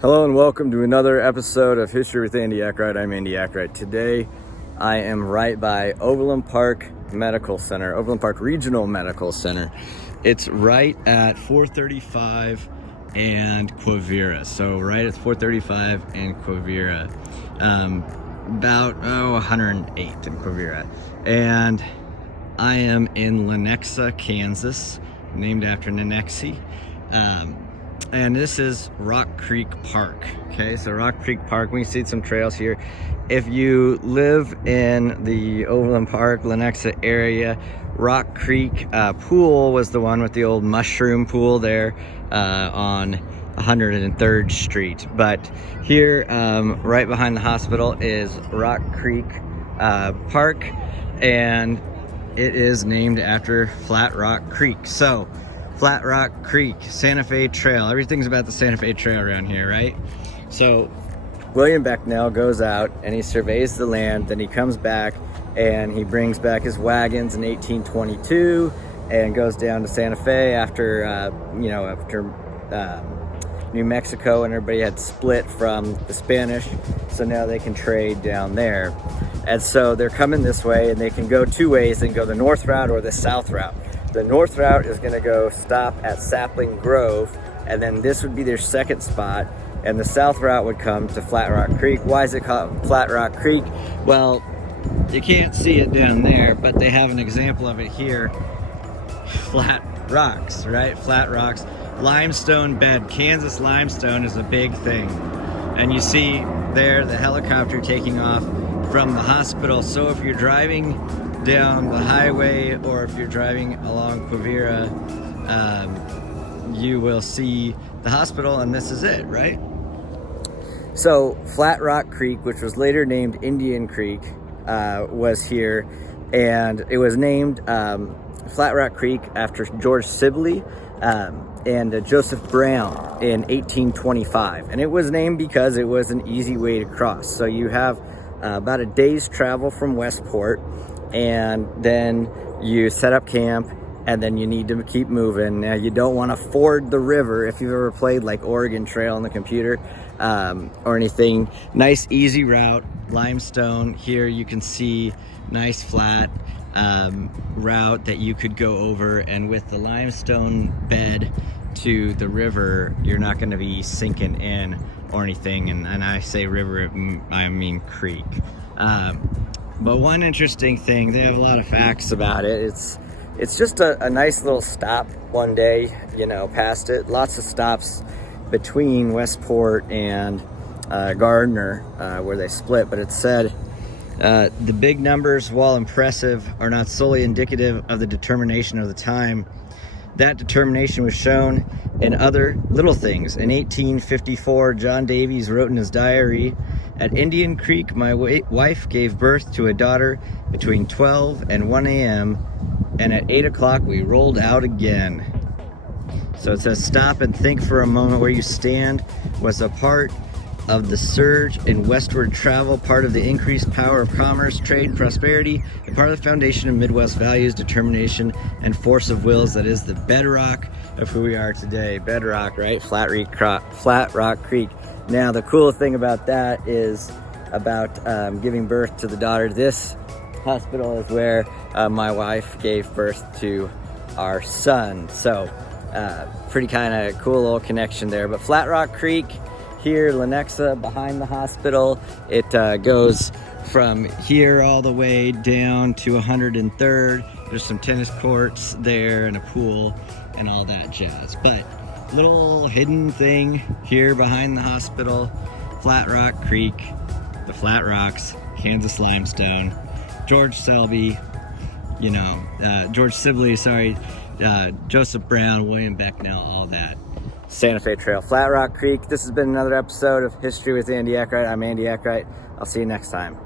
Hello and welcome to another episode of History with Andy Akright. I'm Andy Akright. Today I am right by Overland Park Medical Center, Overland Park Regional Medical Center. It's right at 435 and Quivira. So right at 435 and Quivira. About 108 in Quivira. And I am in Lenexa, Kansas, named after Lenexa. And this is Rock Creek Park. Okay, so Rock Creek Park, we see some trails here. If you live in the Overland Park, Lenexa area, Rock Creek pool was the one with the old mushroom pool there on 103rd Street. But here, right behind the hospital is Rock Creek Park, and it is named after Flat Rock Creek. So, Flat Rock Creek, Santa Fe Trail. Everything's about the Santa Fe Trail around here, right? So William Becknell goes out and he surveys the land, then he comes back and he brings back his wagons in 1822 and goes down to Santa Fe after, New Mexico and everybody had split from the Spanish, so now they can trade down there. And so they're coming this way and they can go two ways. They can go the north route or the south route. The north route is going to go stop at Sapling Grove, and then this would be their second spot, and the south route would come to Flat Rock Creek. Why is it called Flat Rock Creek? Well, you can't see it down there, but they have an example of it here. Flat rocks, right? Flat rocks. Limestone bed. Kansas limestone is a big thing. And you see there the helicopter taking off from the hospital. So if you're driving down the highway or if you're driving along Quivira, you will see the hospital, and this is it, right? So Flat Rock Creek, which was later named Indian Creek, was here, and it was named Flat Rock Creek after George Sibley and Joseph Brown in 1825, and it was named because it was an easy way to cross. So you have about a day's travel from Westport, and then you set up camp, and then you need to keep moving. Now, you don't want to ford the river if you've ever played like Oregon Trail on the computer or anything. Nice easy route, limestone. Here you can see nice flat route that you could go over, and with the limestone bed to the river, you're not going to be sinking in or anything. And I say river, I mean creek. But one interesting thing, they have a lot of facts about it. It's just a nice little stop one day, past it. Lots of stops between Westport and Gardner where they split. But it said, the big numbers, while impressive, are not solely indicative of the determination of the time. That determination was shown in other little things. In 1854, John Davies wrote in his diary, "At Indian Creek, my wife gave birth to a daughter between 12 and 1 a.m., and at 8 o'clock we rolled out again." So it says, stop and think for a moment. Where you stand was a part of the surge in westward travel, part of the increased power of commerce, trade, prosperity, and part of the foundation of Midwest values, determination, and force of wills that is the bedrock of who we are today. Bedrock, right? Flat Rock Creek. Now, the cool thing about that is about giving birth to the daughter. This hospital is where my wife gave birth to our son. So, pretty kind of cool little connection there. But Flat Rock Creek, here, Lenexa, behind the hospital, it goes from here all the way down to 103rd. There's some tennis courts there and a pool and all that jazz. But little hidden thing here behind the hospital, Flat Rock Creek, the Flat Rocks, Kansas limestone, George Sibley, Joseph Brown, William Becknell, all that. Santa Fe Trail, Flat Rock Creek. This has been another episode of History with Andy Akright. I'm Andy Akright. I'll see you next time.